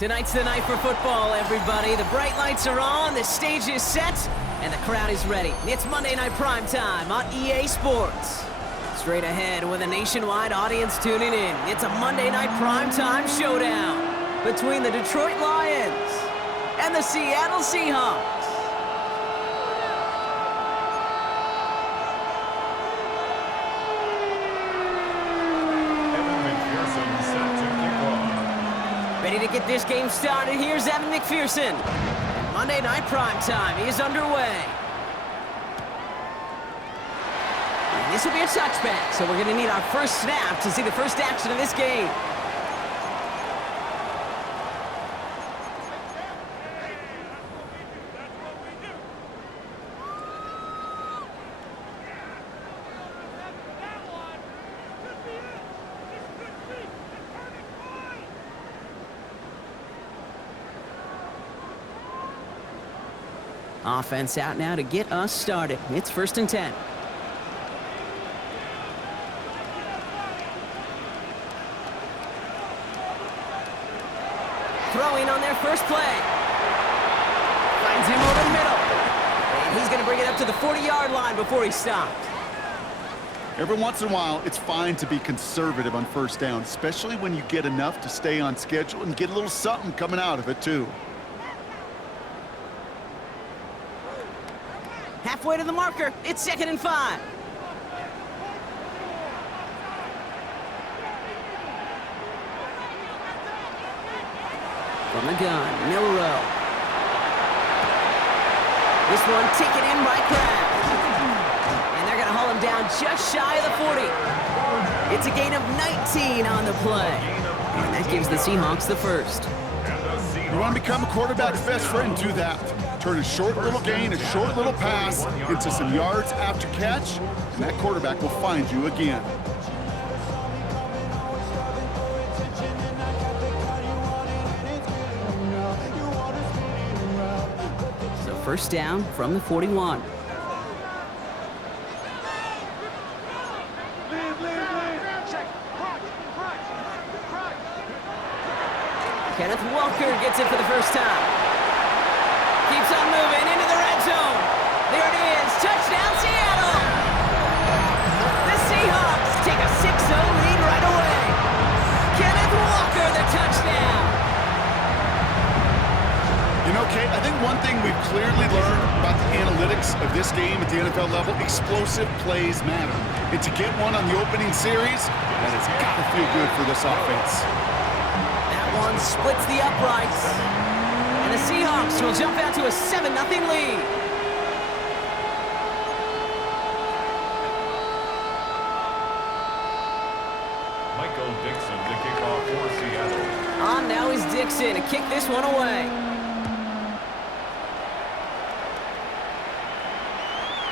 Tonight's the night for football, everybody. The bright lights are on, the stage is set, and the crowd is ready. It's Monday Night Primetime on EA Sports. Straight ahead with a nationwide audience tuning in, it's a Monday Night Primetime showdown between the Detroit Lions and the Seattle Seahawks. Ready to get this game started, here's Evan McPherson. And Monday Night Primetime is underway. And this will be a touchback, so we're going to need our first snap to see the first action of this game. Offense out now to get us started. It's 1st and 10. Throwing on their first play. Finds him over the middle. And he's going to bring it up to the 40-yard line before he stops. Every once in a while, it's fine to be conservative on first down, especially when you get enough to stay on schedule and get a little something coming out of it, too. Halfway to the marker, it's 2nd and 5. From the gun, Milrow. This one taken in by Kraft. And they're going to haul him down just shy of the 40. It's a gain of 19 on the play. And that gives the Seahawks the first. You want to become a quarterback's best friend, do that. Turn a short little gain, a short little pass into some yards after catch, and that quarterback will find you again. So first down from the 41. Kenneth Walker gets it for the first time. Keeps on moving into the red zone. There it is. Touchdown, Seattle. The Seahawks take a 6-0 lead right away. Kenneth Walker, the touchdown. You know, Kate, I think one thing we've clearly learned about the analytics of this game at the NFL level, explosive plays matter. And to get one on the opening series, that has got to feel good for this offense. That one splits the uprights. And the Seahawks will jump out to a 7-0 lead. Michael Dixon to kick off for Seattle. On now is Dixon to kick this one away.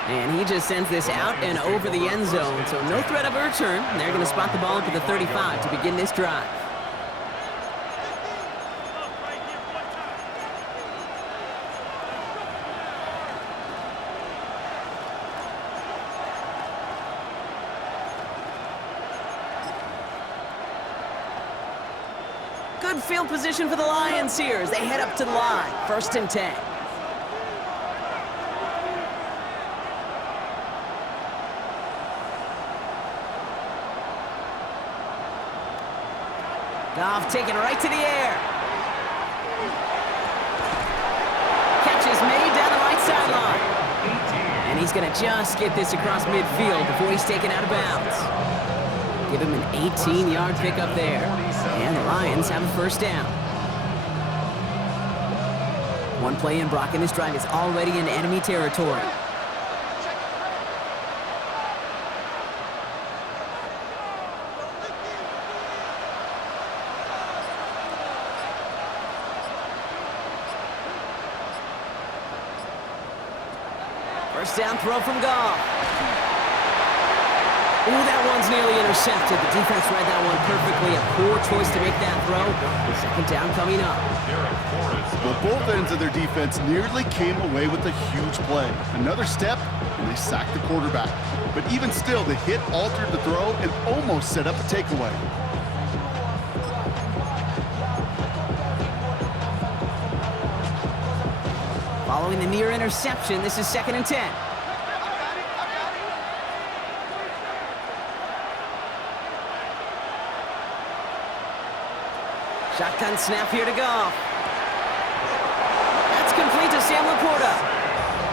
And he just sends this out and over the end zone, so no threat of a return. They're going to spot the ball up at the 35 to begin this drive. Good field position for the Lions here as they head up to the line. 1st and 10. Goff taking it right to the air. Catch is made down the right sideline. And he's going to just get this across midfield before he's taken out of bounds. Give him an 18-yard pickup there. And the Lions have a first down. One play in, Brock, and this drive is already in enemy territory. First down throw from Goff. Ooh, that one's nearly intercepted. The defense read that one perfectly. A poor choice to make that throw. 2nd down coming up. Well, both ends of their defense nearly came away with a huge play. Another step, and they sacked the quarterback. But even still, the hit altered the throw and almost set up a takeaway. Following the near interception, this is 2nd and 10. Shotgun snap here to Goff. That's complete to Sam Laporta.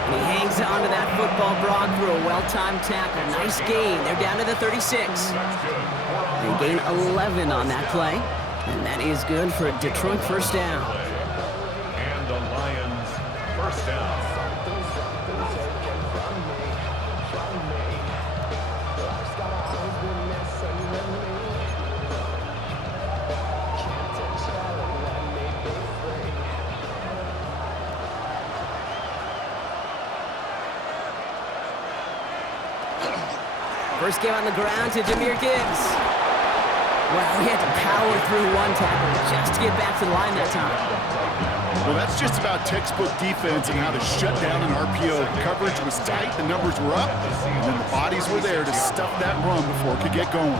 And he hangs on to that football, Brock, through a well-timed tackle. Nice gain. They're down to the 36. They gain 11 on that play. And that is good for a Detroit first down. And the Lions first down. First game on the ground to Jahmyr Gibbs. Well, he had to power through one tackle just to get back to the line that time. Well, that's just about textbook defense and how to shut down an RPO. The coverage was tight, the numbers were up, and then the bodies were there to stuff that run before it could get going.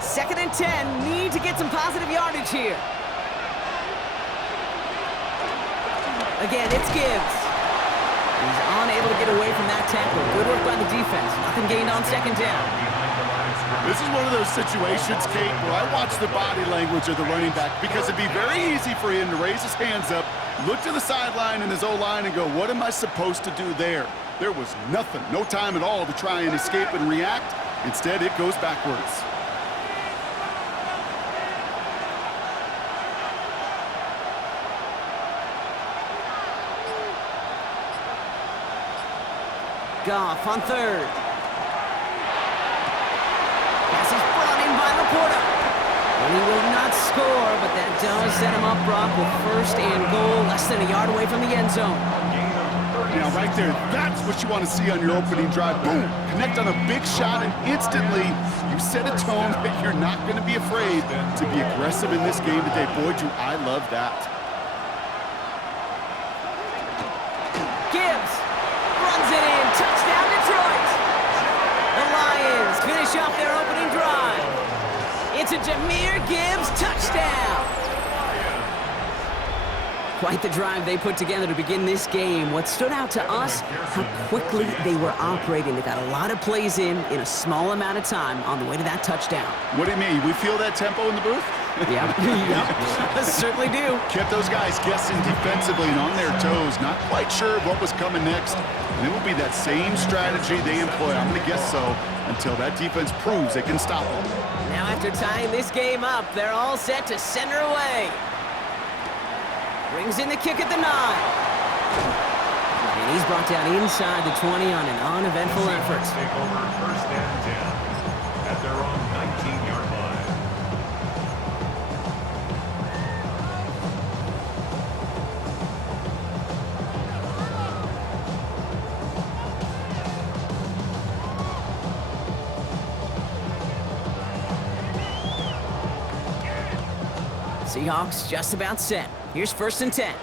Second and 10, need to get some positive yardage here. Again, it's Gibbs. He's unable to get away from that tackle. Good work by the defense. Nothing gained on 2nd down. This is one of those situations, Kate, where I watch the body language of the running back because it'd be very easy for him to raise his hands up, look to the sideline in his O-line and go, what am I supposed to do there? There was nothing, no time at all to try and escape and react. Instead, it goes backwards. Goff on 3rd. Pass is brought in by Laporta. And he will not score, but that does set him up, Brock, with 1st and goal, less than a yard away from the end zone. Now, right there, that's what you want to see on your opening drive. Boom! Connect on a big shot, and instantly you set a tone that you're not going to be afraid to be aggressive in this game today. Boy, do I love that. Gibbs runs it in. Touchdown, Detroit. The Lions finish off their opening drive. It's a Jahmyr Gibbs touchdown. Quite the drive they put together to begin this game. What stood out to us, how quickly they were operating. They got a lot of plays in a small amount of time on the way to that touchdown. What do you mean? We feel that tempo in the booth? Yep. Yep. Certainly do. Kept those guys guessing defensively and on their toes, not quite sure what was coming next. And it will be that same strategy they employ, I'm going to guess so, until that defense proves they can stop them. Now after tying this game up, they're all set to send her away. Brings in the kick at the 9. And he's brought down inside the 20 on an uneventful effort. Take over 1st and 10 at their own 19-yard line. Seahawks just about set. Here's 1st and 10.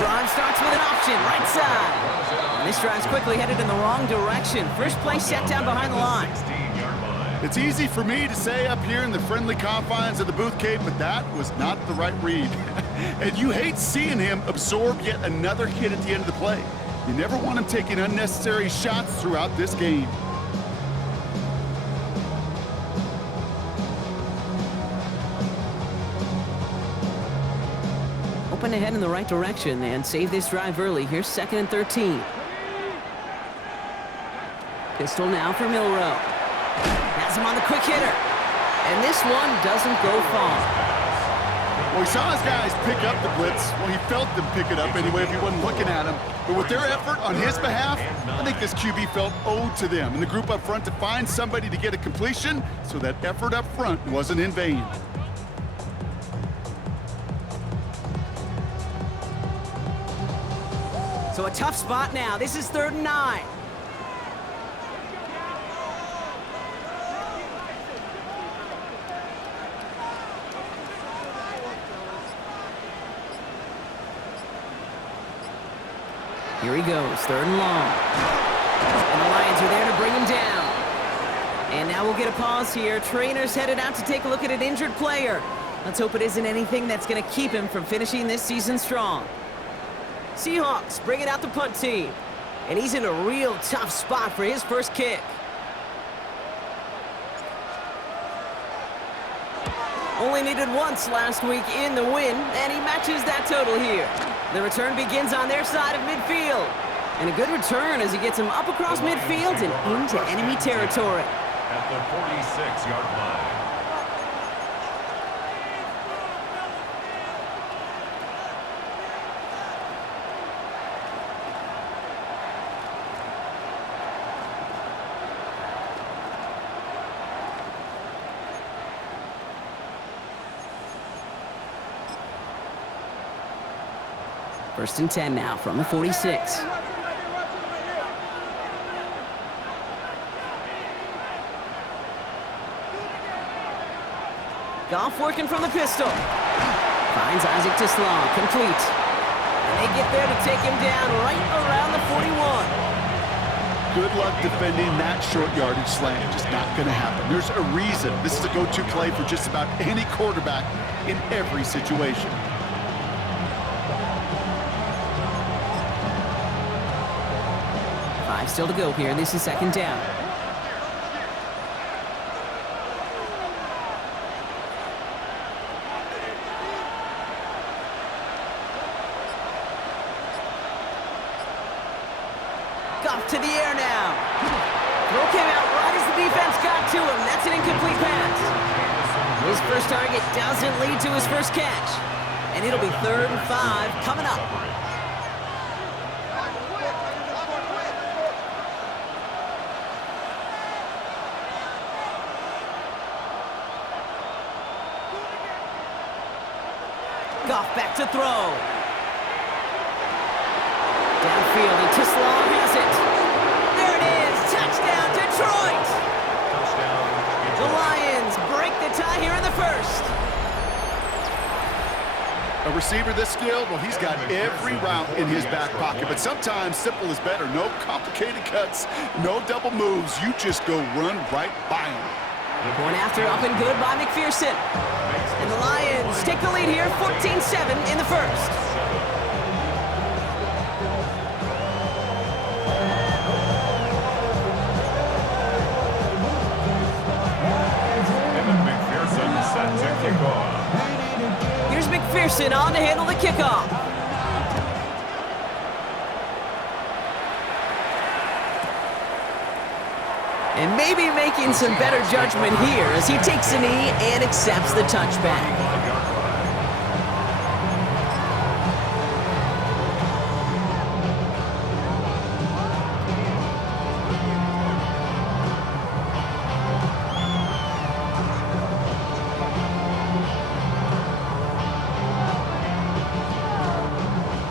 Drive starts with an option, right side. And this drive's quickly headed in the wrong direction. First play set down behind the line. 16-yard line. It's easy for me to say up here in the friendly confines of the booth, Cape, but that was not the right read. And you hate seeing him absorb yet another hit at the end of the play. You never want him taking unnecessary shots throughout this game. Open ahead in the right direction and save this drive early. Here's 2nd and 13. Pistol now for Milrow. Has him on the quick hitter. And this one doesn't go far. Well, he saw his guys pick up the blitz. Well, he felt them pick it up anyway if he wasn't looking at him. But with their effort on his behalf, I think this QB felt owed to them and the group up front to find somebody to get a completion, so that effort up front wasn't in vain. So a tough spot now. This is 3rd and 9. Here he goes, 3rd and long. And the Lions are there to bring him down. And now we'll get a pause here. Trainer's headed out to take a look at an injured player. Let's hope it isn't anything that's going to keep him from finishing this season strong. Seahawks bringing out the punt team. And he's in a real tough spot for his first kick. Only needed once last week in the win, and he matches that total here. The return begins on their side of midfield. And a good return as he gets him up across midfield and into enemy territory. At the 46-yard line. First and 10 now from the 46. Goff working from the pistol. Finds Isaac Tislan, complete. And they get there to take him down right around the 41. Good luck defending that short yardage slant. Just not going to happen. There's a reason this is a go-to play for just about any quarterback in every situation. Five still to go here. This is 2nd down. Goff to the air now. Throw came out right as the defense got to him. That's an incomplete pass. His first target doesn't lead to his first catch. And it'll be 3rd and 5 coming up. Goff back to throw. Downfield, and Tislan has it. There it is. Touchdown, Detroit. The Lions break the tie here in the first. A receiver this skilled, well, he's got every route in his back pocket, but sometimes simple is better. No complicated cuts, no double moves. You just go run right by him. Going after up and good by McPherson. And the Lions take the lead here, 14-7 in the first. And McPherson set to kick off. Here's McPherson on to handle the kickoff. And maybe making some better judgment here as he takes a knee and accepts the touchback.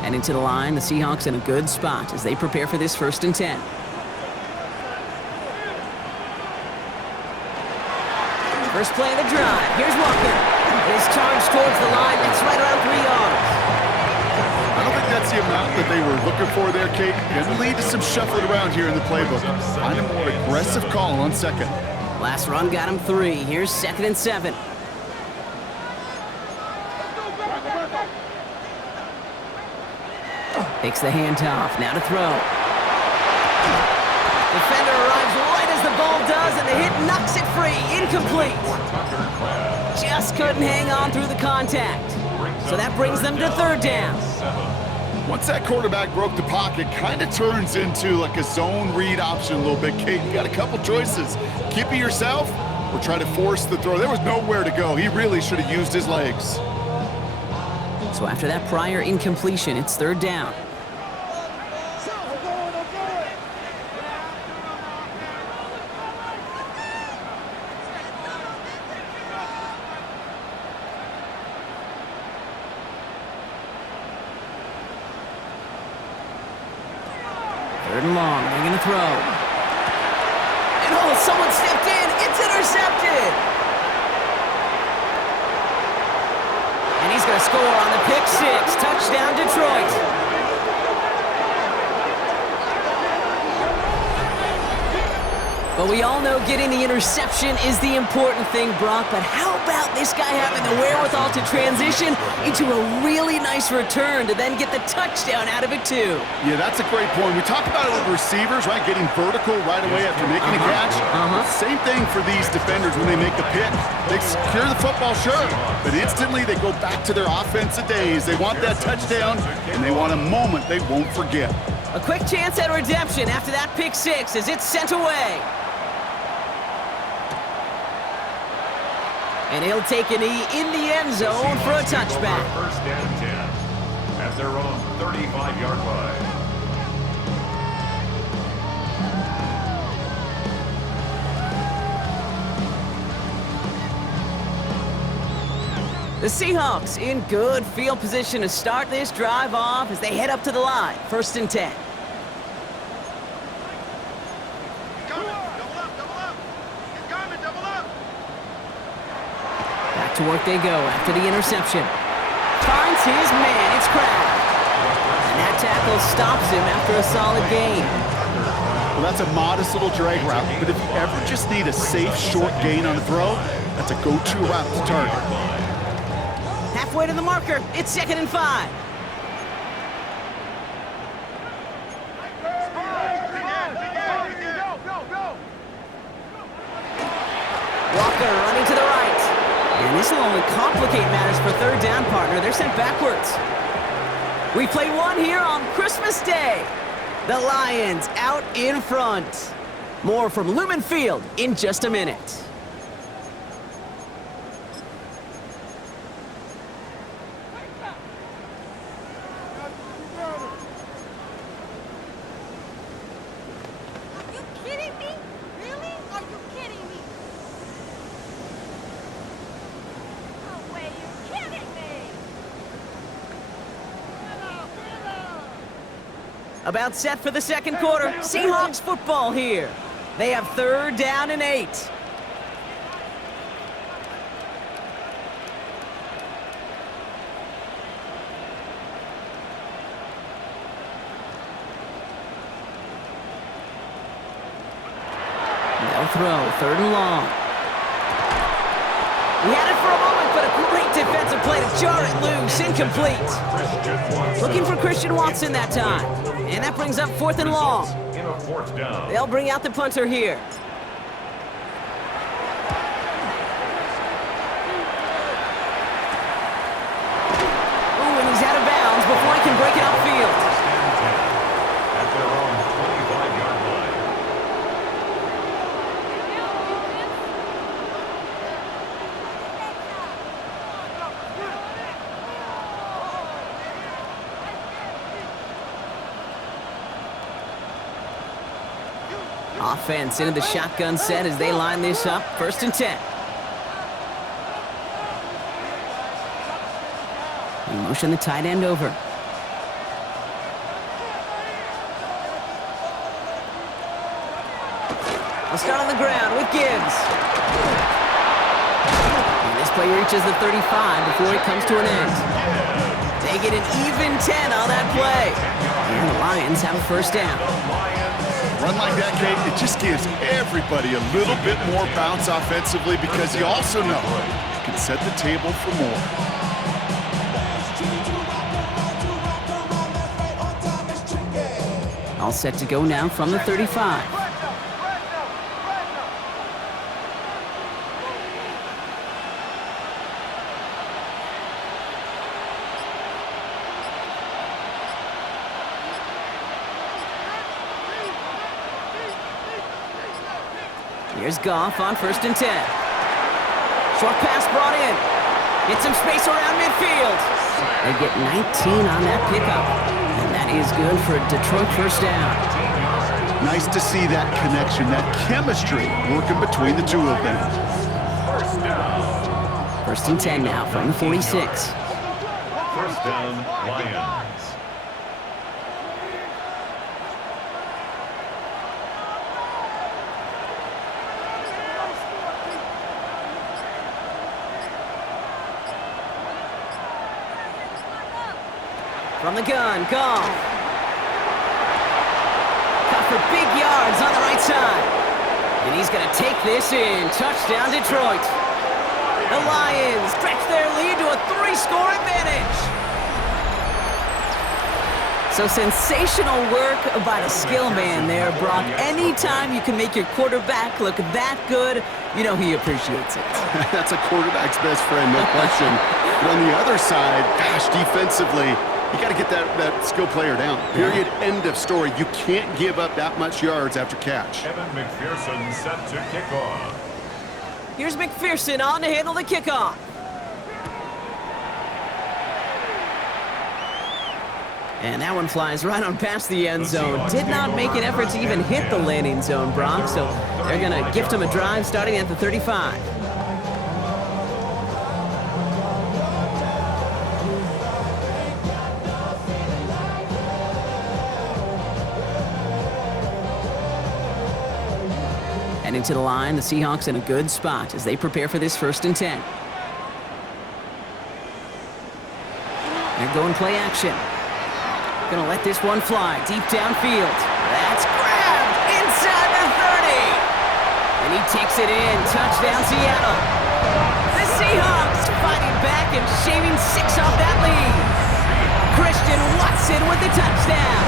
And into the line, the Seahawks in a good spot as they prepare for this 1st and 10. First play of the drive. Here's Walker. His charge towards the line. That's right around 3 yards. I don't think that's the amount that they were looking for there, Kate. Going to lead to some shuffling around here in the playbook. Find a more aggressive call on 2nd. Last run got him 3. Here's 2nd and 7. Takes the handoff. Now to throw. Defender arrives right as the ball does, and the hit knocks it free. Incomplete. Just couldn't hang on through the contact. So that brings them to 3rd down. Once that quarterback broke the pocket, kind of turns into like a zone read option a little bit, Kate. You got a couple choices. Keep it yourself or try to force the throw. There was nowhere to go. He really should have used his legs. So after that prior incompletion, it's 3rd down. Third and long, they're going to throw. And oh, someone stepped in. It's intercepted. And he's going to score on the pick 6. Touchdown, Detroit. Well, we all know getting the interception is the important thing, Brock, but how about this guy having the wherewithal to transition into a really nice return to then get the touchdown out of it, too? Yeah, that's a great point. We talk about it with receivers, right? Getting vertical right away after making a catch. Same thing for these defenders when they make the pick. They secure the football, sure, but instantly they go back to their offensive days. They want that touchdown, and they want a moment they won't forget. A quick chance at redemption after that pick six as it's sent away. And he'll take a knee in the end zone for a touchback. First and 10 at their own 35-yard line. The Seahawks in good field position to start this drive off as they head up to the line. First and 10. Back to work they go after the interception. Finds his man, it's Kraft. And that tackle stops him after a solid gain. Well, that's a modest little drag route, but if you ever just need a safe, short gain on a throw, that's a go-to route to target. Halfway to the marker, it's 2nd and 5. Walker running to the right. And this will only complicate matters for third down, partner. They're sent backwards. We play one here on Christmas Day. The Lions out in front. More from Lumen Field in just a minute. About set for the second quarter. Seahawks football here. They have 3rd down and 8. They'll throw 3rd and long. He had it for a moment, but a great defensive play to jar it loose. Incomplete. Looking for Christian Watson that time. And that brings up 4th and long. They'll bring out the punter here. Ooh, and he's out of bounds before he can break it upfield. At their own 25-yard line. Offense into the shotgun set as they line this up. 1st and 10. We motion the tight end over. I'll start on the ground with Gibbs. And this play reaches the 35 before it comes to an end. They get an even 10 on that play. And the Lions have a 1st down. Run like that, Kate, it just gives everybody a little bit more bounce offensively because you also know you can set the table for more. All set to go now from the 35. Here's Goff on 1st and 10. Short pass brought in. Get some space around midfield. They get 19 on that pickup. And that is good for a Detroit 1st down. Nice to see that connection, that chemistry working between the two of them. 1st and 10 now from the 46. 1st down, Lions. From the gun, Goff. Cut for big yards on the right side. And he's going to take this in. Touchdown, Detroit. The Lions stretch their lead to a 3-score advantage. So sensational work by the skill man there, Brock. Anytime you can make your quarterback look that good, you know he appreciates it. That's a quarterback's best friend, no question. But on the other side, gosh, defensively, you got to get that skill player down. Period. End of story. You can't give up that much yards after catch. Evan McPherson set to kick off. Here's McPherson on to handle the kickoff. And that one flies right on past the end zone. Did not make an effort to even hit the landing zone, Brock, so they're going to gift him a drive starting at the 35. And into the line, the Seahawks in a good spot as they prepare for this 1st and 10. They're going play action. Gonna let this one fly deep downfield. That's grabbed inside the 30. And he takes it in. Touchdown, Seattle. The Seahawks fighting back and shaving 6 off that lead. Christian Watson with the touchdown.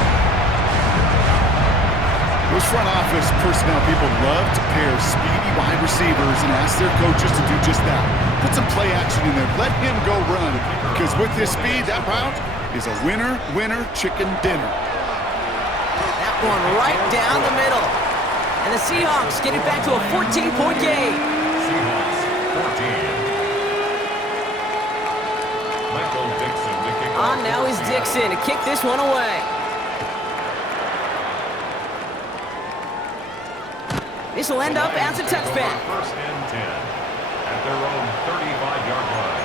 Those front office personnel people love to pair speedy wide receivers and ask their coaches to do just that. Put some play action in there. Let him go run. Because with his speed, that route is a winner, chicken dinner. That one right down the middle. And the Seahawks get it back to a 14-point game. Seahawks 14. Michael Dixon to kick off. On now is Dixon to kick this one away. This will end up as a touchback. 1st and 10 at their own 35-yard line.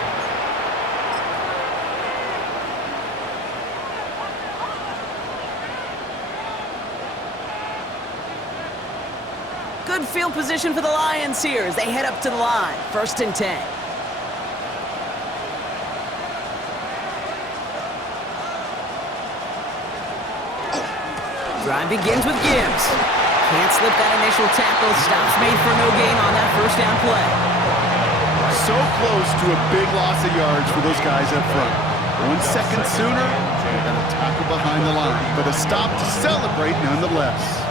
Good field position for the Lions here as they head up to the line. 1st and 10. Drive begins with Gibbs. Can't slip that initial tackle. Stops made for no gain on that 1st down play. So close to a big loss of yards for those guys up front. 1 second sooner, they got a tackle behind the line. But a stop to celebrate nonetheless.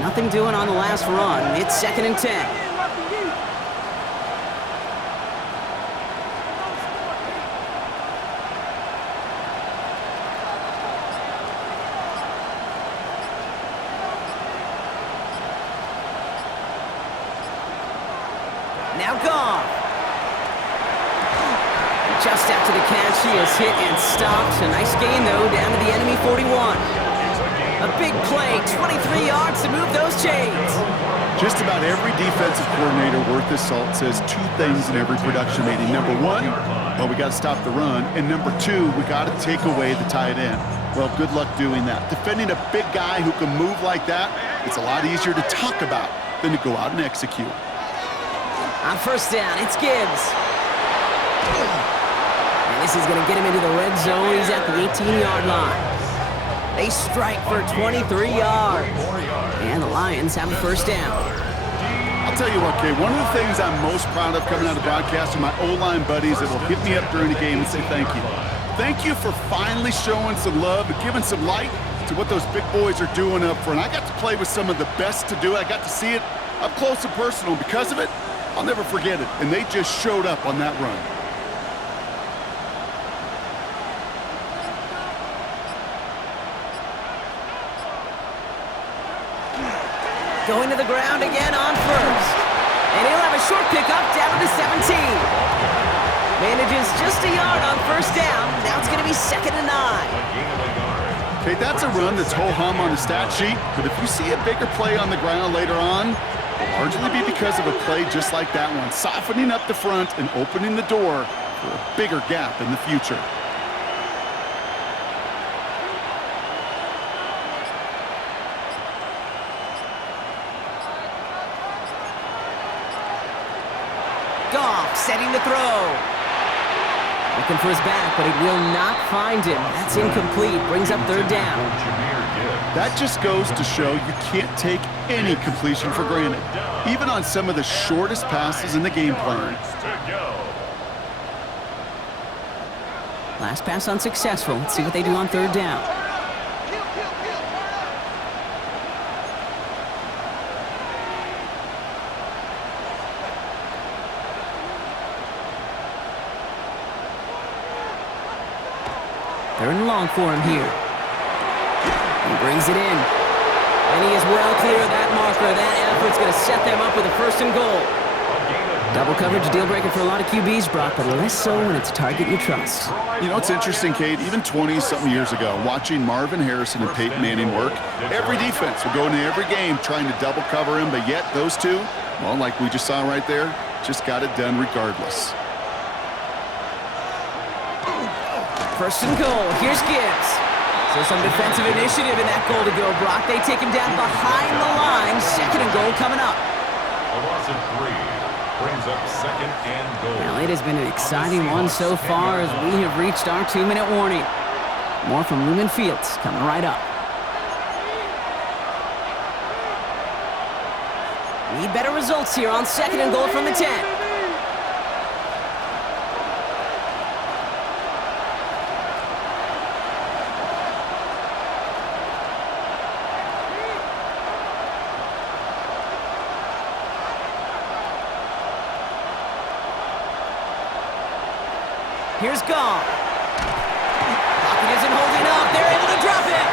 Nothing doing on the last run. It's 2nd and 10. Now Goff. Just after the catch, he is hit and stopped. A nice gain, though, down to the enemy 41. A big play, 23 yards to move those chains. Just about every defensive coordinator worth his salt says 2 things in every production meeting. Number 1, well, we got to stop the run. And number 2, we got to take away the tight end. Well, good luck doing that. Defending a big guy who can move like that, it's a lot easier to talk about than to go out and execute. On 1st down, it's Gibbs. And this is going to get him into the red zone. He's at the 18-yard line. They strike for 23 yards. And the Lions have a 1st down. I'll tell you what, Kay, one of the things I'm most proud of coming out of the broadcast are my O-line buddies that will hit me up during the game and say thank you. Thank you for finally showing some love and giving some light to what those big boys are doing up front. I got to play with some of the best to do it. I got to see it up close and personal. Because of it, I'll never forget it. And they just showed up on that run. Going to the ground again on 1st. And he'll have a short pickup down to the 17. Manages just a yard on 1st down. Now it's going to be 2nd and 9. Okay, that's a run that's ho-hum on the stat sheet. But if you see a bigger play on the ground later on, it'll largely be because of a play just like that one. Softening up the front and opening the door for a bigger gap in the future. Goff setting the throw. Looking for his back, but it will not find him. That's incomplete. Brings up third down. That just goes to show you can't take any completion for granted, even on some of the shortest passes in the game plan. Last pass unsuccessful. Let's see what they do on third down. Third and long for him here. He brings it in. And he is well clear of that marker. That effort's going to set them up with a first and goal. Double coverage, deal breaker for a lot of QBs, Brock, but less so when it's a target you trust. You know, it's interesting, Kate, even 20-something years ago, watching Marvin Harrison and Peyton Manning work, every defense would go into every game trying to double cover him, but yet those two, well, like we just saw right there, just got it done regardless. First and goal. Here's Gibbs. So some defensive initiative in that goal to go, Brock. They take him down behind the line. Second and goal coming up. A loss of 3 brings up second and goal. Well, it has been an exciting one so far as we have reached our 2-minute warning. More from Lumen Fields coming right up. Need better results here on second and goal from the 10. Here's Gong. Pocket isn't holding up. They're able to drop it.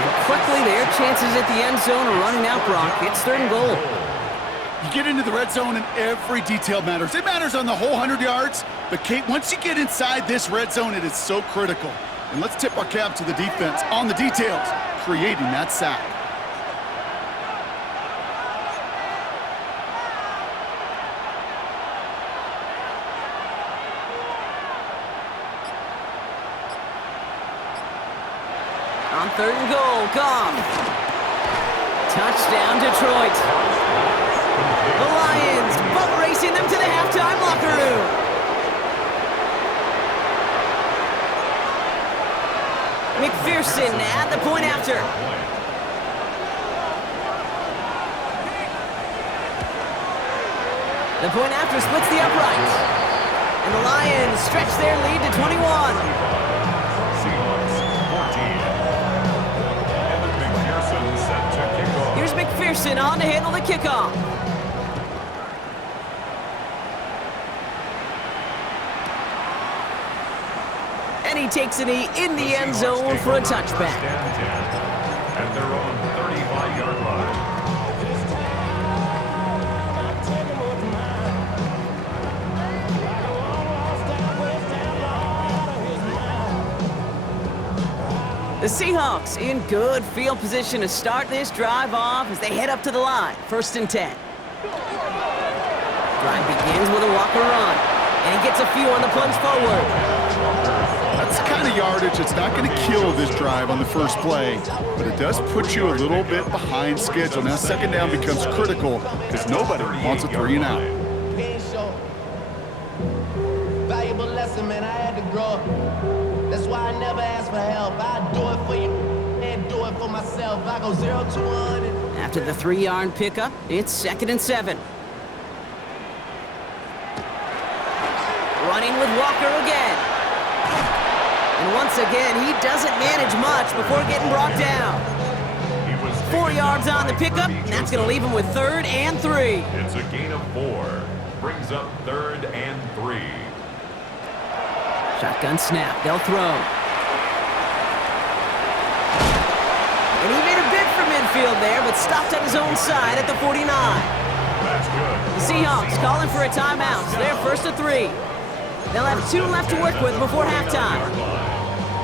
And quickly, their chances at the end zone are running out, Brock. It's third and goal. You get into the red zone and every detail matters. It matters on the whole 100 yards. But, Kate, once you get inside this red zone, it is so critical. And let's tip our cap to the defense on the details, creating that sack. On third and goal, Gong. Touchdown, Detroit. The Lions boat racing them to the halftime locker room. McPherson at the point after. The point after splits the uprights. And the Lions stretch their lead to 21. Here's McPherson on to handle the kickoff. And he takes it in the end zone for a touchback. At their own 35-yard line. The Seahawks in good field position to start this drive off as they head up to the line. First and 10. Drive begins with a Walker run, and he gets a few on the plunge forward. That's the kind of yardage that's not going to kill this drive on the first play, but it does put you a little bit behind schedule. Now second down becomes critical because nobody wants a 3 and out. Valuable lesson, man. I had to grow. That's why I never ask for help. I do it for you and do it for myself. I go 0 to 100. After the 3-yard pickup, it's second and 7. Running with Walker again. And once again, he doesn't manage much before getting brought down. 4 yards on the pickup, and that's going to leave him with third and 3. It's a gain of 4. Brings up third and 3. Shotgun snap, they'll throw. And he made a bid for midfield there, but stopped on his own side at the 49. That's good. The Seahawks calling for a timeout. So they're first to 3. They'll have 2 left to work with before halftime.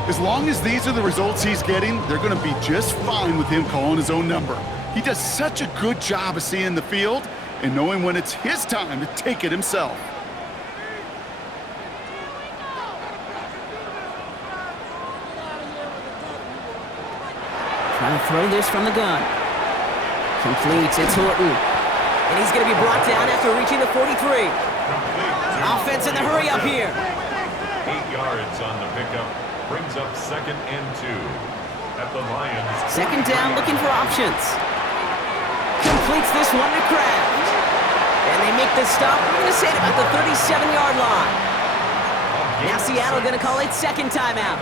As long as these are the results he's getting, they're going to be just fine with him calling his own number. He does such a good job of seeing the field and knowing when it's his time to take it himself. Trying to throw this from the gun. Completes, it's Horton. And he's going to be brought down after reaching the 43. Offense in the hurry up here. yards on the pickup. Brings up 2nd and 2 at the Lions. Second down, looking for options. Completes this one to Kraft. And they make the stop. We're going to say it about the 37-yard line. Now Seattle going to call it second timeout.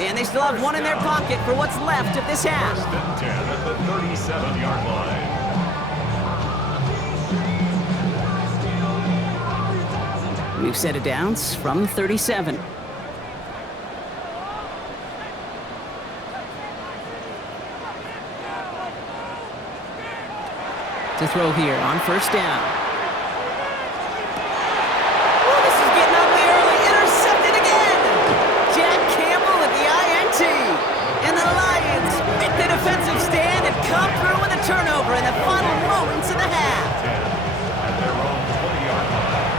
And they still have one in their pocket for what's left of this half. 1st and 10 at the 37-yard line. New set of downs from the 37. To throw here on first down. Oh, this is getting ugly early. Intercepted again. Jack Campbell with the INT. And the Lions make the defensive stand and come through with a turnover in the final moments of the half. 10 at their own 20-yard line.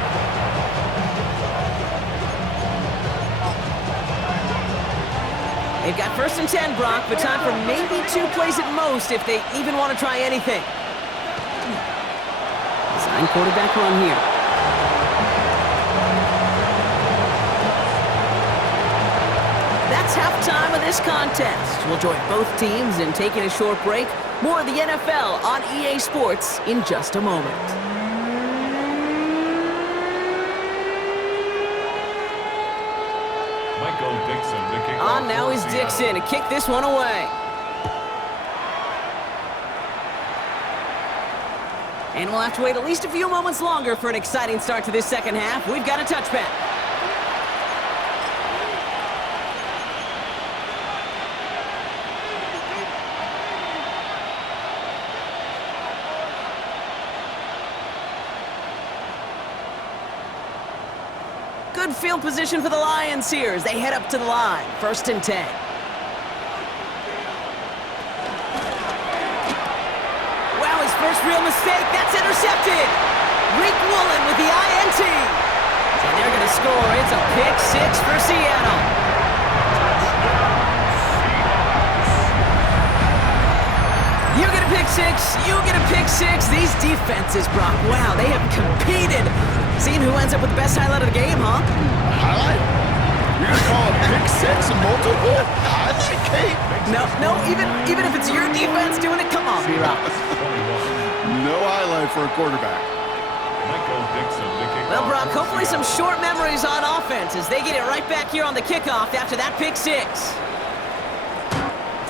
They've got 1st and 10, Brock, but time for maybe 2 plays at most if they even want to try anything. Design quarterback run here. That's halftime of this contest. We'll join both teams in taking a short break. More of the NFL on EA Sports in just a moment. On now is Dixon to kick this one away. And we'll have to wait at least a few moments longer for an exciting start to this second half. We've got a touchback. Good field position for the Lions here as they head up to the line. 1st and 10. Wow, his first real mistake. That's intercepted. Reek Woolen with the INT. And they're going to score. It's a pick 6 for Seattle. You get a pick 6. You get a pick 6. These defenses, Brock, wow, they have competed. Seeing who ends up with the best highlight of the game, huh? Highlight? You're going to call a pick 6 a multiple highlight, Kate? No, even if it's your defense doing it, come on, B-Rock. No highlight for a quarterback. Well, Brock, hopefully some short memories on offense as they get it right back here on the kickoff after that pick 6.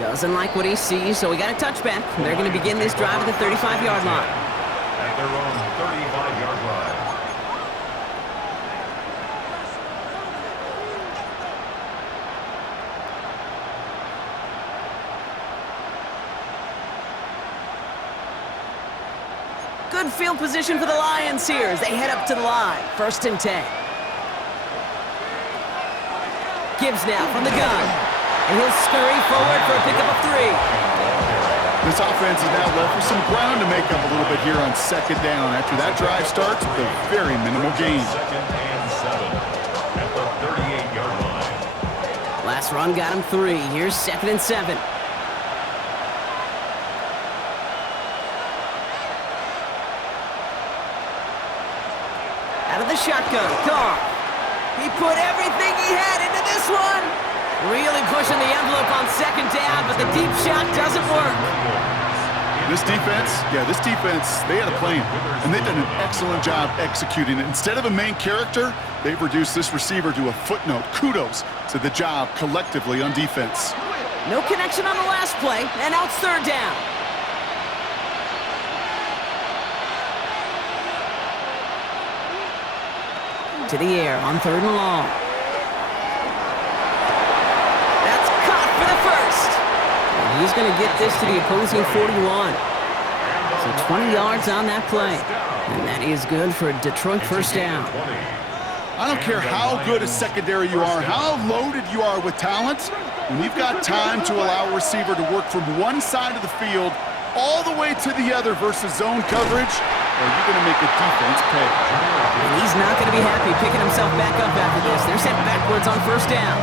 Doesn't like what he sees, so we got a touchback. They're going to begin this drive at the 35-yard line. At their own 35-yard line. Good field position for the Lions here as they head up to the line. 1st and 10. Gibbs now from the gun. And he'll scurry forward for a pickup of 3. This offense is now left with some ground to make up a little bit here on 2nd down. After that drive starts with a very minimal gain. 2nd and 7 at the 38-yard line. Last run got him 3. Here's 2nd and 7. Out of the shotgun, Carr. He put everything he had into this one. Really pushing the envelope on 2nd down, but the deep shot doesn't work. This defense, they had a plan, and they've done an excellent job executing it. Instead of a main character, they've reduced this receiver to a footnote. Kudos to the job collectively on defense. No connection on the last play, and now it's 3rd down. To the air on 3rd and long. That's caught for the 1st. And he's going to get this to the opposing 41. So 20 yards on that play. And that is good for a Detroit 1st down. I don't care how good a secondary you are, how loaded you are with talent. When you've got time to allow a receiver to work from one side of the field all the way to the other versus zone coverage, or you're going to make a defense pay. And he's not going to be happy picking himself back up after this. They're sent backwards on 1st down.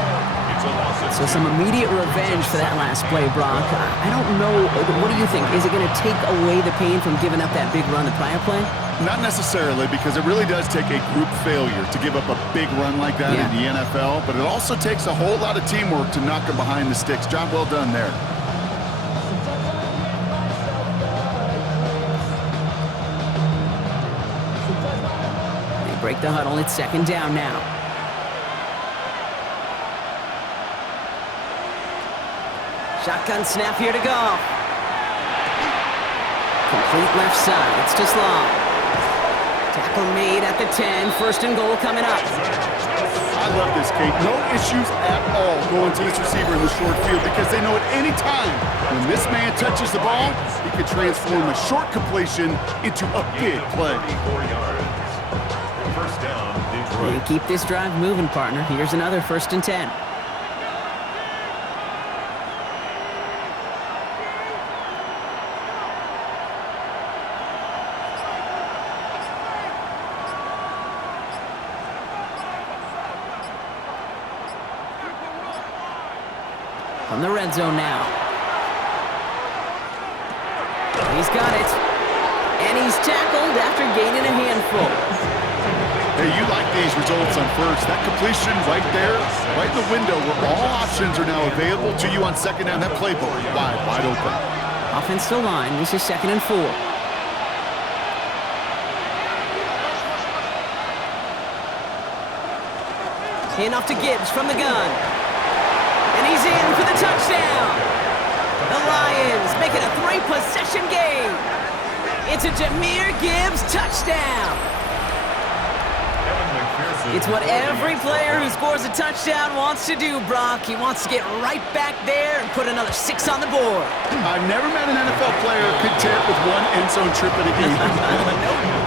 It's a loss of So some immediate revenge for that last play, Brock. I don't know. What do you think? Is it going to take away the pain from giving up that big run the prior play? Not necessarily, because it really does take a group failure to give up a big run like that in the NFL, but it also takes a whole lot of teamwork to knock them behind the sticks. Job well done there. They break the huddle. It's second down now. Shotgun snap here to go. Complete left side. It's to Sloan. Tackle made at the 10. First and goal coming up. I love this, Kate. No issues at all going to this receiver in the short field because they know at any time when this man touches the ball, he could transform a short completion into a big play. 34 yards. First down, Detroit. And keep this drive moving, partner. Here's another first and 10. From the red zone now. He's got it. And he's tackled after gaining a handful. Hey, you like these results on first. That completion right there, right in the window where all options are now available to you on second down. That playbook wide open. Offensive line. This is 2nd and 4. Handoff to Gibbs from the gun. And he's in for the touchdown. The Lions make it a 3-possession game. It's a Jahmyr Gibbs touchdown. It's what every player who scores a touchdown wants to do, Brock. He wants to get right back there and put another 6 on the board. I've never met an NFL player content with one end zone trip in a game.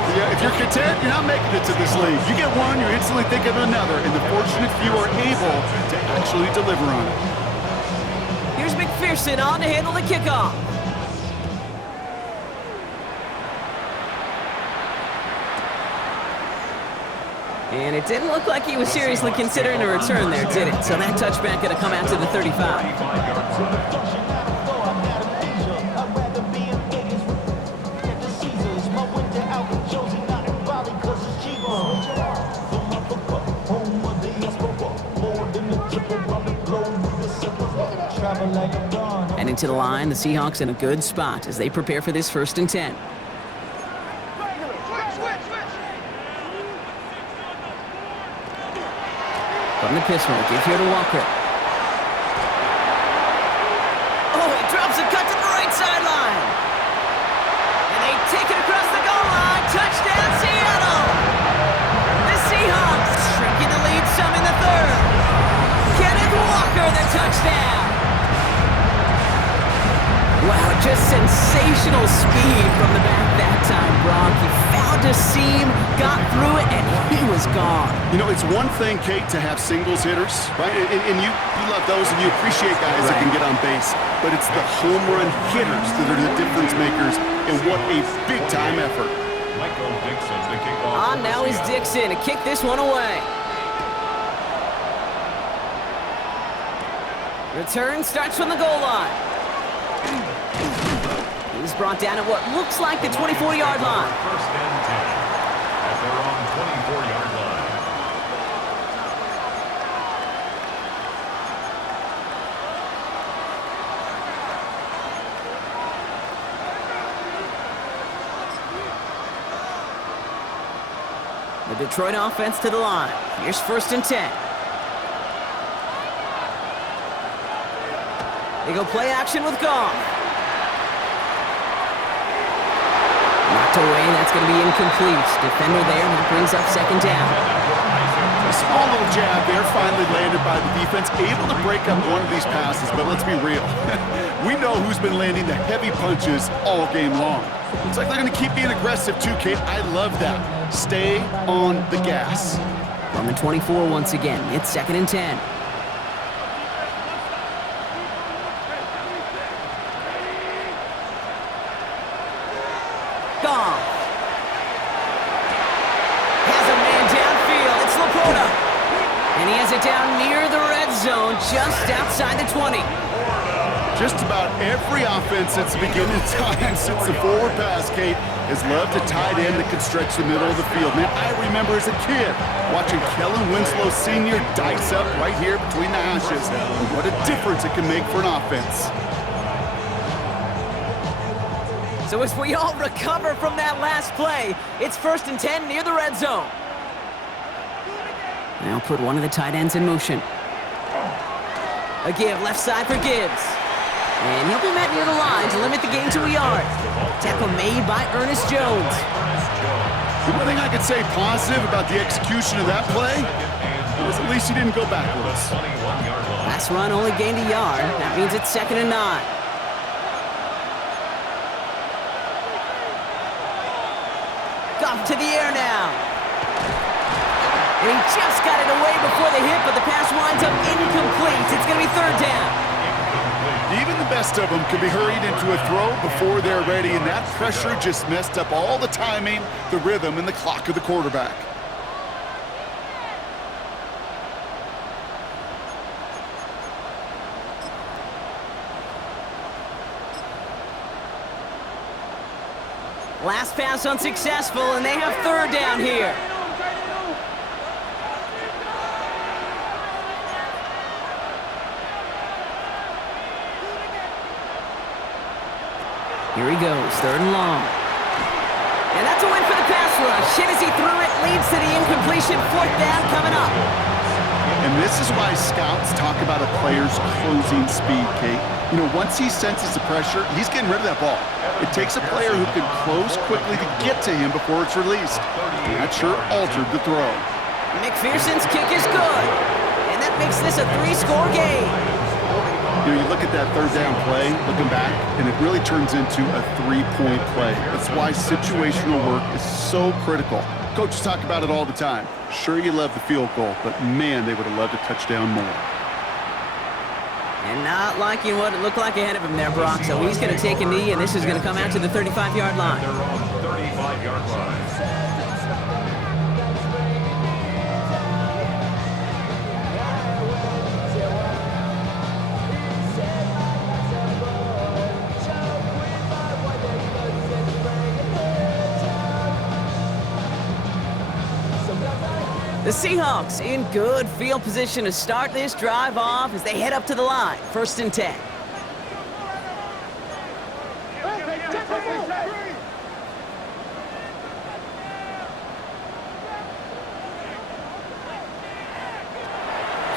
Yeah, if you're content, you're not making it to this league. You get one, you're instantly thinking of another, and the fortunate few are able to actually deliver on it. Here's McPherson on to handle the kickoff. And it didn't look like he was seriously considering a return there, did it? So that touchback going to come out to the 35. And into the line, the Seahawks in a good spot as they prepare for this 1st and 10. From the pistol, give here to Walker. Oh, he drops a cut to the right sideline. And they take it across the goal line. Touchdown, Seattle. The Seahawks shrinking the lead some in the 3rd. Kenneth Walker, the touchdown. Wow, just sensational speed from the back that time, Brock. He found a seam, got through it, and he was gone. You know, it's one thing, Kate, to have singles hitters, right? And you love those and you appreciate guys that can get on base. But it's the home run hitters that are the difference makers, and what a big-time effort. Michael Dixon to kick off. On now is Dixon to kick this one away. Return starts from the goal line. He's brought down at what looks like the 24-yard line. First and 10 at their own 24-yard line. The Detroit offense to the line. Here's 1st and 10. They go play action with Goff. Knocked away, that's going to be incomplete. Defender there, that brings up 2nd down. A small little jab there, finally landed by the defense, able to break up one of these passes, but let's be real. We know who's been landing the heavy punches all game long. Looks like they're going to keep being aggressive too, Kate. I love that. Stay on the gas. From the 24 once again, it's 2nd and 10. Goff. Has a man downfield. It's Laporta. And And he has it down near the red zone, just outside the 20. Just about every offense since the beginning of time, since the forward pass, Kate, has loved a tight end that can stretch the middle of the field. Man, I remember as a kid watching Kellen Winslow Sr. dice up right here between the hashes. And what a difference it can make for an offense. So as we all recover from that last play, it's 1st and 10 near the red zone. Now put one of the tight ends in motion. A give left side for Gibbs. And he'll be met near the line to limit the gain to a yard. Tackle made by Ernest Jones. The one thing I could say positive about the execution of that play was at least he didn't go backwards. Last run only gained a yard. That means it's 2nd and 9. Goff to the air now. And he just got it away before the hit, but the pass winds up incomplete. It's going to be 3rd down. Even the best of them can be hurried into a throw before they're ready, and that pressure just messed up all the timing, the rhythm, and the clock of the quarterback. Last pass unsuccessful, and they have 3rd down here. Here he goes, 3rd and long. And that's a win for the pass rush. Hit as he threw it, leads to the incompletion. 4th down coming up. And this is why scouts talk about a player's closing speed, Kate. You know, once he senses the pressure, he's getting rid of that ball. It takes a player who can close quickly to get to him before it's released. And that sure altered the throw. McPherson's kick is good. And that makes this a 3-score game. You know, you look at that 3rd down play, looking back, and it really turns into a 3-point play. That's why situational work is so critical. Coaches talk about it all the time. Sure, you love the field goal, but man, they would have loved a touchdown more. And not liking what it looked like ahead of him there, Brock. So he's going to take a knee, and this is going to come out to the 35-yard line. Their own 35-yard line. The Seahawks in good field position to start this drive off as they head up to the line. 1st and 10.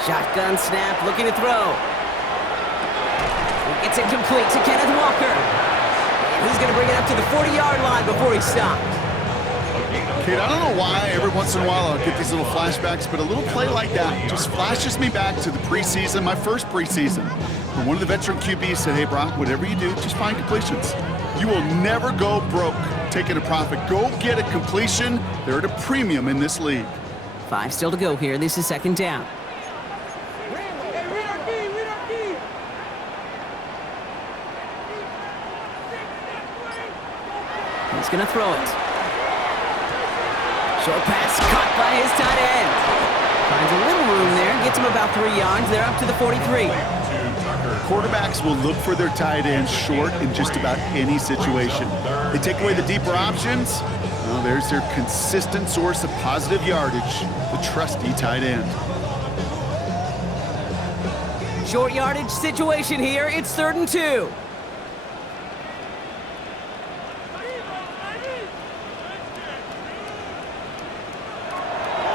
Shotgun snap, looking to throw. It gets it complete to Kenneth Walker. And he's going to bring it up to the 40-yard line before he stopped. Kate, I don't know why every once in a while I'll get these little flashbacks, but a little play like that just flashes me back to the preseason, my first preseason. When one of the veteran QBs said, hey, Brock, whatever you do, just find completions. You will never go broke taking a profit. Go get a completion. They're at a premium in this league. 5 still to go here. This is 2nd down. He's going to throw it. Short pass caught by his tight end. Finds a little room there, gets him about 3 yards. They're up to the 43. Quarterbacks will look for their tight ends short in just about any situation. They take away the deeper options. Well, there's their consistent source of positive yardage, the trusty tight end. Short yardage situation here. It's 3rd and 2.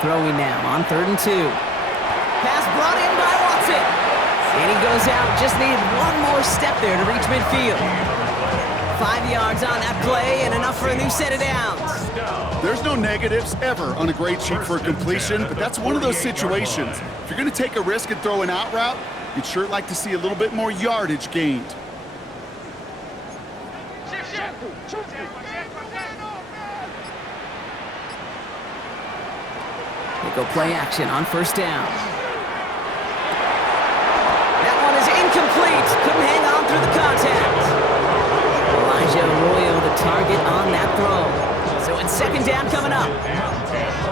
Throwing now on 3rd and 2. Pass brought in by Watson. And he goes out. Just needed one more step there to reach midfield. 5 yards on that play and enough for a new set of downs. There's no negatives ever on a grade sheet for a completion, but that's one of those situations. If you're going to take a risk and throw an out route, you'd sure like to see a little bit more yardage gained. They go play action on 1st down. That one is incomplete. Couldn't hang on through the contact. Elijah Arroyo the target on that throw. So it's second down coming up.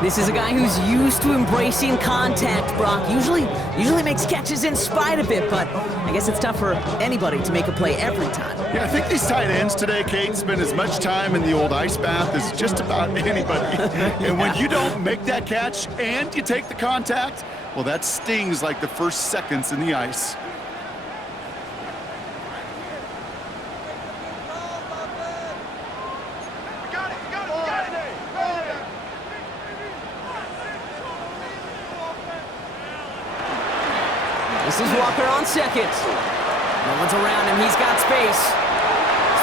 This is a guy who's used to embracing contact, Brock. Usually makes catches in spite of it, but I guess it's tough for anybody to make a play every time. Yeah, I think these tight ends today, Kate, spend as much time in the old ice bath as just about anybody. And when you don't make that catch and you take the contact, well, that stings like the first seconds in the ice. This is Walker on second. No one's around him. He's got space.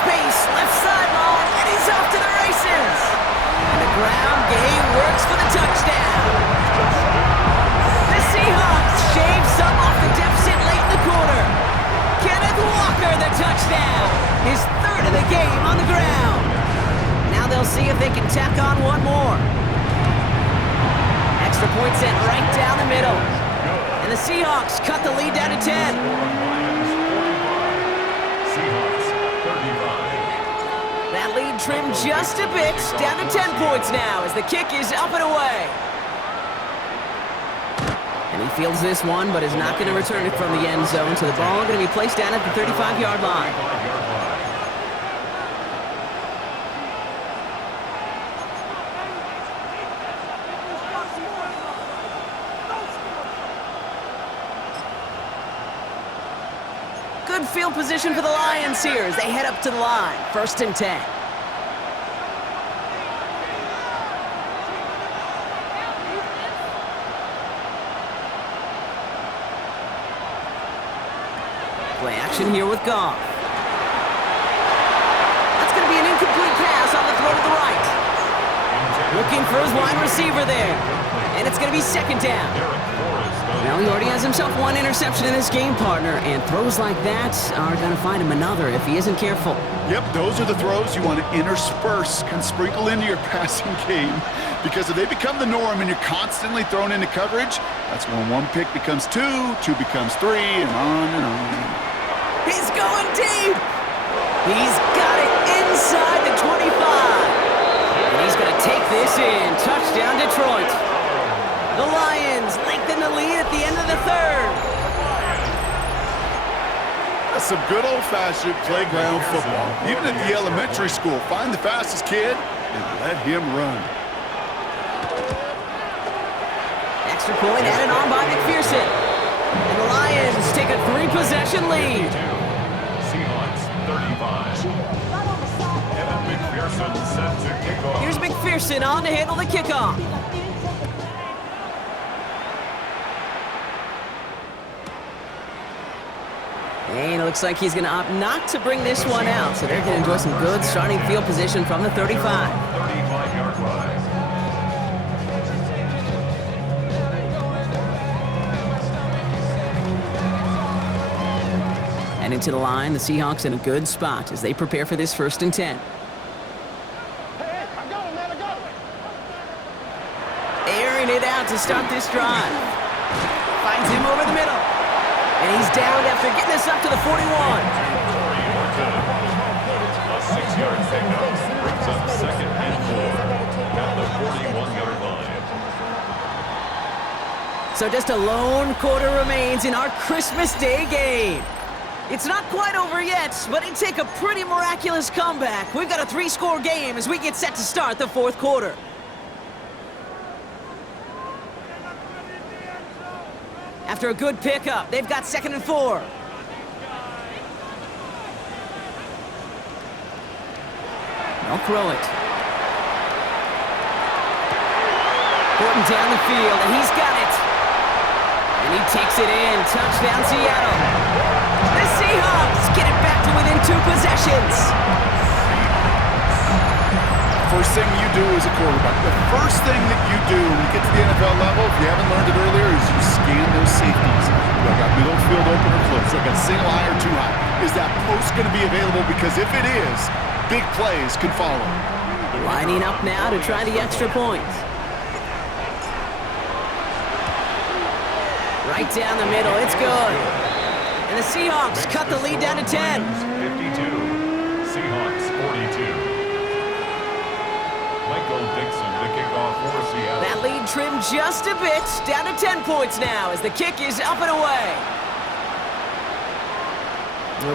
Space, left sideline, and he's off to the races. And the ground game works for the touchdown. The Seahawks shave some off the deficit late in the quarter. Kenneth Walker, the touchdown. His third of the game on the ground. Now they'll see if they can tack on one more. Extra point sent right down the middle. And the Seahawks cut the lead down to 10. Seahawks 35. That lead trimmed just a bit, down to 10 points now as the kick is up and away. And he fields this one, but is not going to return it from the end zone, so the ball going to be placed down at the 35-yard line. Good field position for the Lions here as they head up to the line. 1st and 10. Play action here with Goff. That's going to be an incomplete pass on the throw to the right. Looking for his wide receiver there. And it's going to be second down. Well, he already has himself one interception in this game, partner, and throws like that are going to find him another if he isn't careful. Yep, those are the throws you want to intersperse, kind of sprinkle into your passing game, because if they become the norm and you're constantly thrown into coverage, that's when one pick becomes two becomes three, and on and on. He's going deep! He's got it inside the 25! And he's going to take this in. Touchdown, Detroit. The Lions lengthen the lead at the end of the third. That's some good old-fashioned playground football. Even at the elementary school, find the fastest kid and let him run. Extra point added on by McPherson. And the Lions take a 3-possession lead. Seahawks 35. Evan McPherson set to kick off. Here's McPherson on to handle the kickoff. And it looks like he's going to opt not to bring this one out, so they're going to enjoy some good starting field position from the 35. 35-yard line. And into the line, the Seahawks in a good spot as they prepare for this 1st and 10. Airing it out to start this drive. Finds him over the middle. And he's down after getting this up to the 41. A 6-yard pickup brings up 2nd and 4 at the 41-yard line. So just a lone quarter remains in our Christmas Day game. It's not quite over yet, but it'd take a pretty miraculous comeback. We've got a 3-score game as we get set to start the 4th quarter. After a good pickup, they've got 2nd and 4. They'll throw it. Gordon down the field, and he's got it. And he takes it in. Touchdown, Seattle. The Seahawks get it back to within 2 possessions. First thing you do as a quarterback, the first thing that you do when you get to the NFL level, if you haven't learned it earlier, is you scan those safeties. Do I got middle field open or close? Do I got single high or too high? Is that post going to be available? Because if it is, big plays can follow. Lining up now to try the extra point. Right down the middle, it's good. And the Seahawks cut the lead down to 10. 52, Seahawks 42. Michael for Seattle. That lead trimmed just a bit, down to 10 points now as the kick is up and away.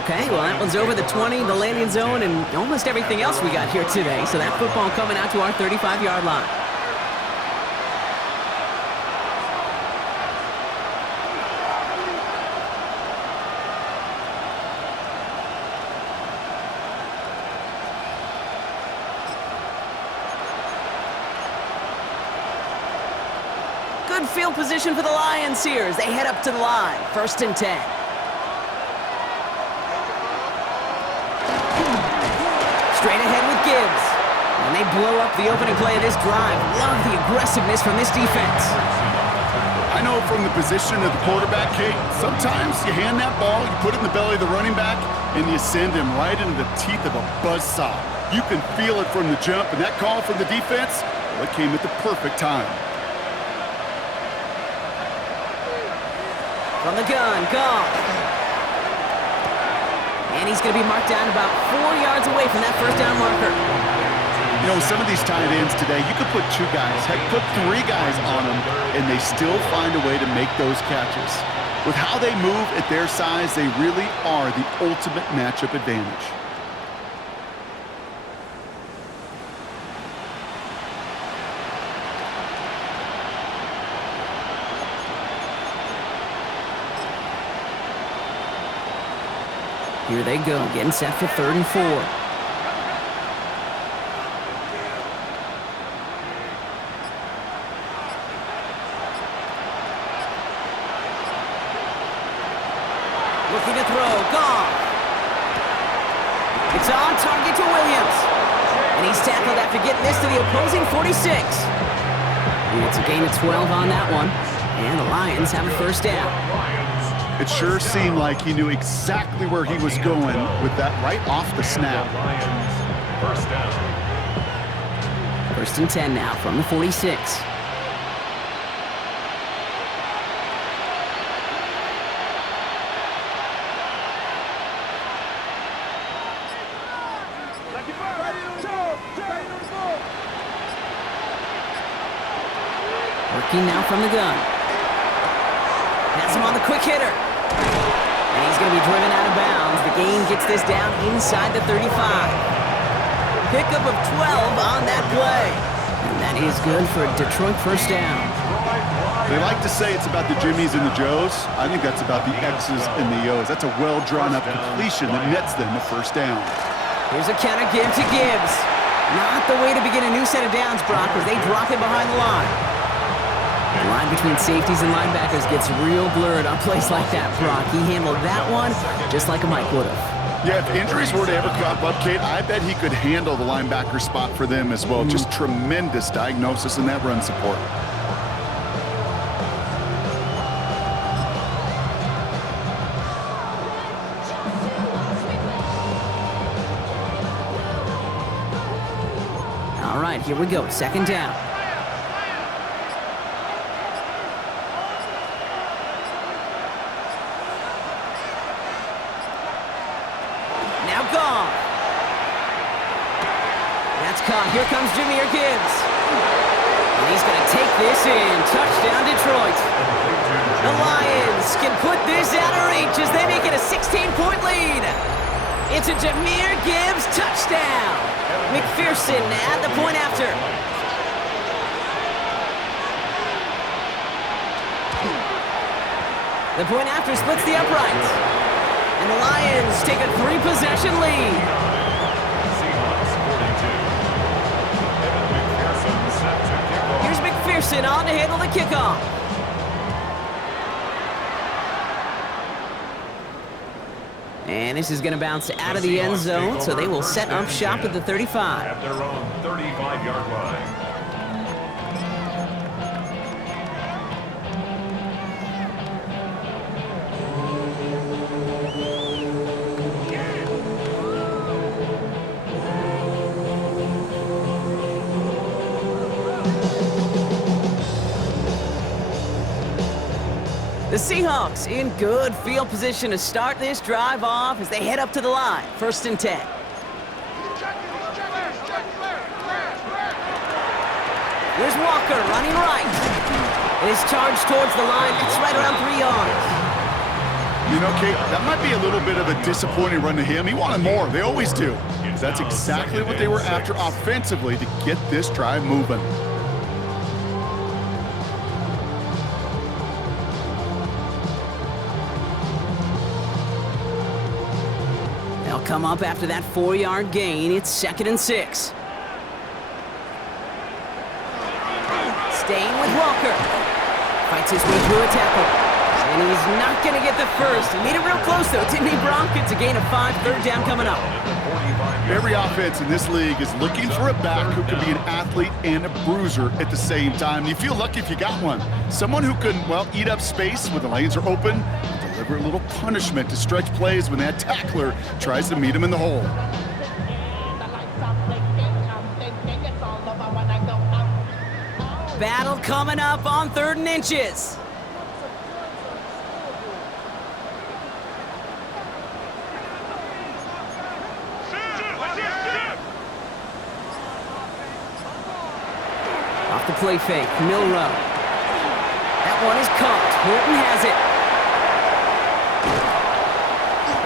Okay, well that one's over the 20, the landing zone, and almost everything else we got here today. So that football coming out to our 35-yard line. Good field position for the Lions here as they head up to the line. 1st and 10. Straight ahead with Gibbs. And they blow up the opening play of this drive. Love the aggressiveness from this defense. I know from the position of the quarterback, Kate, sometimes you hand that ball, you put it in the belly of the running back, and you send him right into the teeth of a buzzsaw. You can feel it from the jump, and that call from the defense, well, it came at the perfect time. From the gun, Goff. And he's going to be marked down about 4 yards away from that first down marker. You know, some of these tight ends today, you could put 2 guys, heck, put 3 guys on them, and they still find a way to make those catches. With how they move at their size, they really are the ultimate matchup advantage. Here they go, getting set for 3rd and 4. Looking to throw, Goff. It's on target to Williams. And he's tackled after getting this to the opposing 46. And it's a gain of 12 on that one. And the Lions have a 1st down. It sure seemed like he knew exactly where he was going with that right off the snap. Lions, 1st down. 1st and 10 now from the 46. Working now from the gun. Has him on the quick hitter. And he's going to be driven out of bounds. The gain gets this down inside the 35. Pickup of 12 on that play. And that is good for a Detroit 1st down. They like to say it's about the Jimmies and the Joes. I think that's about the X's and the O's. That's a well-drawn-up completion that nets them the 1st down. Here's a counter give to Gibbs. Not the way to begin a new set of downs, Brock, as they drop it behind the line. The line between safeties and linebackers gets real blurred on plays like that, Brock. He handled that one just like a Mike would have. Yeah, if injuries were to ever crop up, Kate, I bet he could handle the linebacker spot for them as well. Just tremendous diagnosis in that run support. All right, here we go. 2nd down. Here comes Jahmyr Gibbs. And he's going to take this in. Touchdown, Detroit. The Lions can put this out of reach as they make it a 16-point lead. It's a Jahmyr Gibbs touchdown. McPherson at the point after. The point after splits the uprights. And the Lions take a 3-possession lead. McPherson on to handle the kickoff. And this is going to bounce out of the end zone, so they will set up shop at the 35. At their own 35-yard line. The Seahawks in good field position to start this drive off as they head up to the line. 1st and 10. Here's Walker running right. It is charged towards the line. It's right around 3 yards. You know, Kate, that might be a little bit of a disappointing run to him. He wanted more. They always do. That's exactly what they were after offensively to get this drive moving. They'll come up after that 4-yard gain. It's 2nd and 6. Staying with Walker. Fights his way through a tackle. And he's not going to get the first. He made it real close, though, didn't he, Bronk? It's a gain of 5, 3rd down coming up. Every offense in this league is looking for a back who can be an athlete and a bruiser at the same time. And you feel lucky if you got one. Someone who can, well, eat up space when the lanes are open, deliver a little punishment to stretch plays when that tackler tries to meet him in the hole. Battle coming up on 3rd and inches. Off the play fake, Milrow. That one is caught. Horton has it.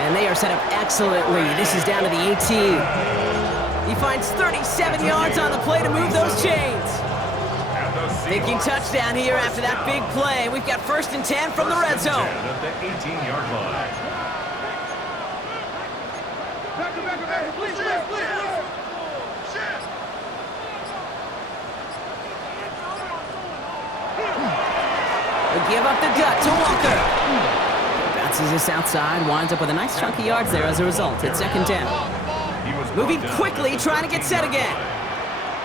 And they are set up excellently. This is down to the 18. He finds 37 yards on the play to move those chains. Thinking touchdown here after that big play. We've got 1st and 10 from the red zone. At the 18-yard line. They give up the gut to Walker. Bounces this outside, winds up with a nice chunk of yards there as a result. It's 2nd down. Moving quickly, trying to get set again.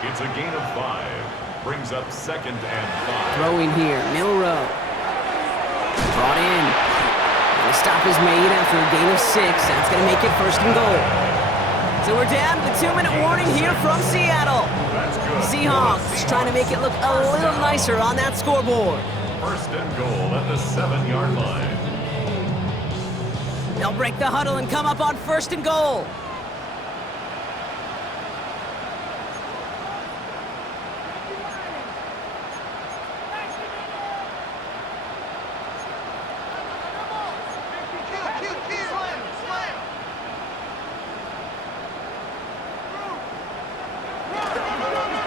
It's a gain of 5. Brings up 2nd and 5. Throwing here, Milrow. Brought in. And the stop is made after a gain of 6. That's going to make it 1st and goal. So we're down to the 2-minute warning here from Seattle. Seahawks trying to make it look a little nicer on that scoreboard. 1st and goal at the 7-yard line. They'll break the huddle and come up on 1st and goal.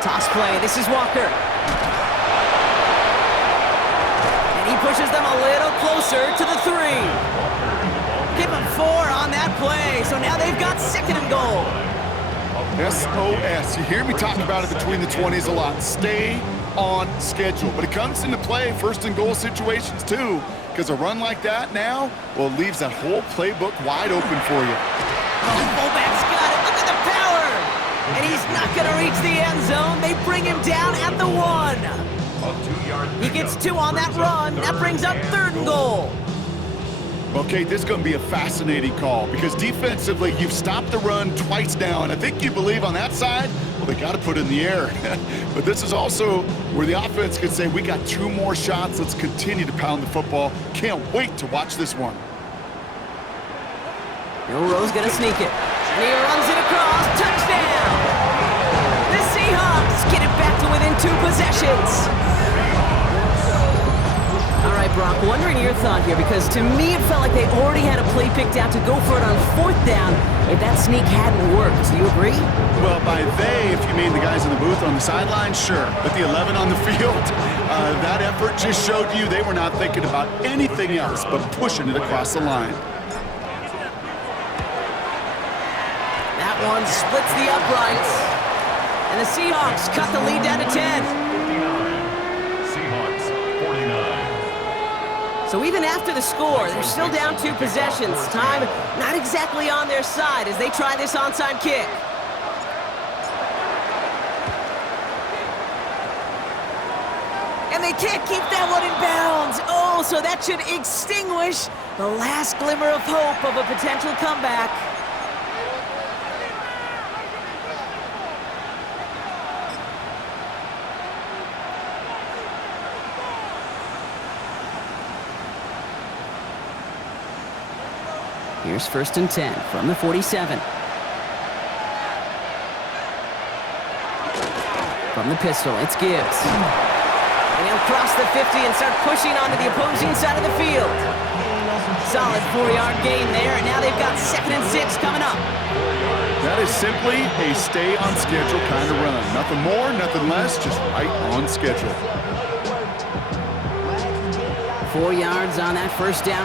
Toss play, this is Walker. And he pushes them a little closer to the 3. Give him 4 on that play, so now they've got 2nd and goal. SOS, you hear me talk about it between the 20s a lot. Stay on schedule, but it comes into play 1st and goal situations too, because a run like that now, well, it leaves that whole playbook wide open for you. Oh, fullback's got it, look at the power! And he's not going to reach the end zone. They bring him down at the 1. He gets 2 on that run. That brings up 3rd and goal. Okay, this is going to be a fascinating call because defensively, you've stopped the run twice now, and I think you believe on that side, well, they got to put it in the air. But this is also where the offense could say, we got 2 more shots. Let's continue to pound the football. Can't wait to watch this one. Milrow's going to sneak it. And he runs it across. Touchdown! The Seahawks get it back to within 2 possessions. All right, Brock, wondering your thought here, because to me it felt like they already had a play picked out to go for it on 4th down if that sneak hadn't worked. Do you agree? Well, by they, if you mean the guys in the booth on the sideline, sure. But the 11 on the field, that effort just showed you they were not thinking about anything else but pushing it across the line. That one splits the uprights. And the Seahawks cut the lead down to 10. 59. Seahawks, 49. So even after the score, they're still down 2 possessions. Time not exactly on their side as they try this onside kick. And they can't keep that one in bounds. Oh, so that should extinguish the last glimmer of hope of a potential comeback. Here's 1st and 10 from the 47. From the pistol, it's Gibbs. And he'll cross the 50 and start pushing onto the opposing side of the field. Solid 4-yard gain there, and now they've got 2nd and 6 coming up. That is simply a stay-on-schedule kind of run. Nothing more, nothing less, just right on schedule. 4 yards on that first down.